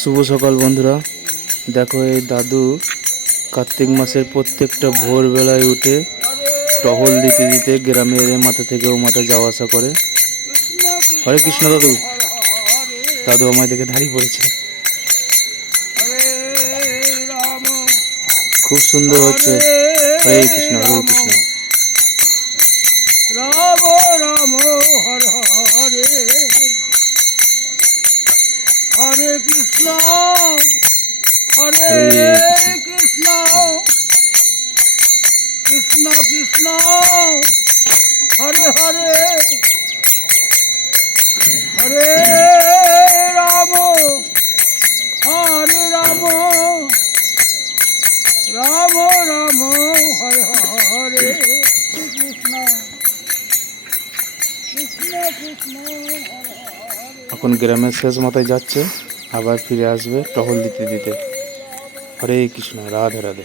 শুভ সকাল বন্ধুরা। দেখো এই দাদু কার্তিক মাসের প্রত্যেকটা ভোরবেলায় উঠে টহল দিতে দিতে গ্রামের এ মাথা থেকে ও মাথা যাওয়া আসা করে। হরে কৃষ্ণ দাদু। দাদু আমায় দেখে দাঁড়িয়ে পড়েছে। খুব সুন্দর হচ্ছে। হরে কৃষ্ণ হরে কৃষ্ণ। রাম রাম হরে হরে হরে কৃষ্ণ হরে কৃষ্ণ কৃষ্ণ কৃষ্ণ হরে হরে হরে রাম হরে রাম রাম রাম হরে হরে কৃষ্ণ কৃষ্ণ কৃষ্ণ হরে হরে। এখন গ্রামের শেষ মাথায় যাচ্ছে, আবার ফিরে আসবে টহল দিতে দিতে। হরে কৃষ্ণ, রাধে রাধে।